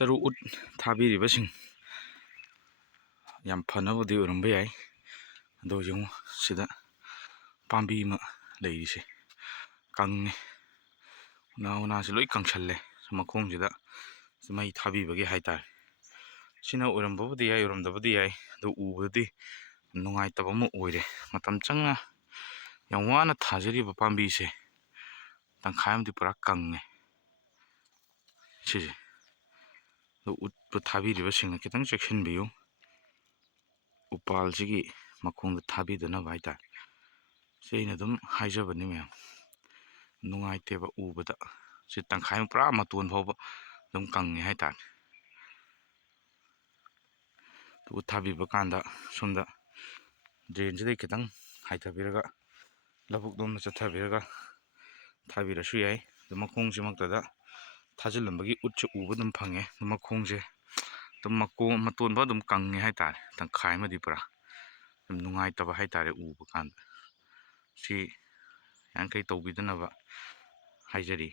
ꯆꯔꯨ ꯎꯠ ꯊꯥꯕꯤꯔꯤꯕꯁꯤꯡ ꯌꯥꯝ ꯐꯅꯕꯗꯤ ꯑꯣꯏꯔꯝꯕ ꯌꯥꯏ ꯑꯗꯣ ꯌꯦꯡꯉꯨ ꯁꯤꯗ ꯄꯥꯝꯕꯤ ꯑꯃ ꯂꯩꯔꯤꯁꯦ ꯀꯪꯉꯦ ꯎꯅꯥꯁꯤ ꯂꯣꯏ ꯀꯪꯁꯜꯂꯦ ꯃꯈꯣꯡꯁꯤꯗ ꯃꯩ ꯊꯥꯕꯤꯕꯒꯤ ꯍꯥꯏꯇꯥꯔꯦ ꯁꯤꯅ ꯑꯣꯏꯔꯝꯕꯕꯨꯗꯤ ꯌꯥꯏ ꯑꯣꯏꯔꯝꯗꯕꯗꯤ ꯌꯥꯏ ꯑꯗꯣ ꯎꯕꯗꯗꯤ ꯅꯨꯡꯉꯥꯏꯇꯕ ꯑꯃ ꯑꯣꯏꯔꯦ ꯃꯇꯝ ꯆꯪꯅ ꯌꯥꯝ ꯋꯥꯅ ꯊꯥꯖꯔꯤꯕ ꯄꯥꯝꯕꯤꯁꯦ ꯇꯪꯈꯥꯏ ꯑꯃꯗꯤ ꯄꯨꯔꯥ ꯀꯪꯉꯦ ꯁꯤꯁꯦ ꯑꯗꯣ ꯎꯠꯄ ꯊꯥꯕꯤꯔꯤꯕꯁꯤꯡꯅ ꯈꯤꯇꯪ ꯆꯦꯛꯁꯤꯟꯕꯤꯌꯨ ꯎꯄꯥꯜꯁꯤꯒꯤ ꯃꯈꯣꯡꯗ ꯊꯥꯕꯤꯗꯅꯕ ꯍꯥꯏꯇꯥꯔꯦ ꯁꯤ ꯑꯩꯅ ꯑꯗꯨꯝ ꯍꯥꯏꯖꯕꯅꯤ ꯃꯌꯥꯝ ꯅꯨꯡꯉꯥꯏꯇꯦꯕ ꯎꯕꯗ ꯁꯤ ꯇꯪꯈꯥꯏ ꯑꯃ ꯄꯨꯔꯥ ꯃꯇꯣꯟ ꯐꯥꯎꯕ ꯑꯗꯨꯝ ꯀꯪꯉꯦ ꯍꯥꯏꯇꯥꯔꯦ ꯎꯠ ꯊꯥꯕꯤꯕ ꯀꯥꯟꯗ ꯁꯣꯝꯗ ꯗ꯭ꯔꯦꯟꯁꯤꯗꯩ ꯈꯤꯇꯪ ꯍꯥꯏꯊꯕꯤꯔꯒ ꯂꯧꯕꯨꯛ ꯂꯣꯝꯗ ꯆꯠꯊꯕꯤꯔꯒ ꯊꯥꯕꯤꯔꯁꯨ ꯌꯥꯏ ꯑꯗꯨ ꯃꯈꯣꯡꯁꯤꯃꯛꯇꯗ ꯊꯥꯖꯤꯜꯂꯝꯕꯒꯤ ꯎꯠꯁꯨ ꯎꯕ ꯑꯗꯨꯝ ꯐꯪꯉꯦ ꯃꯈꯣꯡꯁꯦ ꯑꯗꯨꯝ ꯃꯇꯣꯟꯕ ꯑꯗꯨꯝ ꯀꯪꯉꯦ ꯍꯥꯏꯇꯥꯔꯦ ꯇꯪꯈꯥꯏ ꯑꯃꯗꯤ ꯄꯨꯔꯥ ꯑꯗꯨꯝ ꯅꯨꯡꯉꯥꯏꯇꯕ ꯍꯥꯏꯇꯥꯔꯦ ꯎꯕ ꯀꯥꯟꯗ ꯁꯤ ꯌꯥꯡꯈꯩ ꯇꯧꯕꯤꯗꯅꯕ ꯍꯥꯏꯖꯔꯤ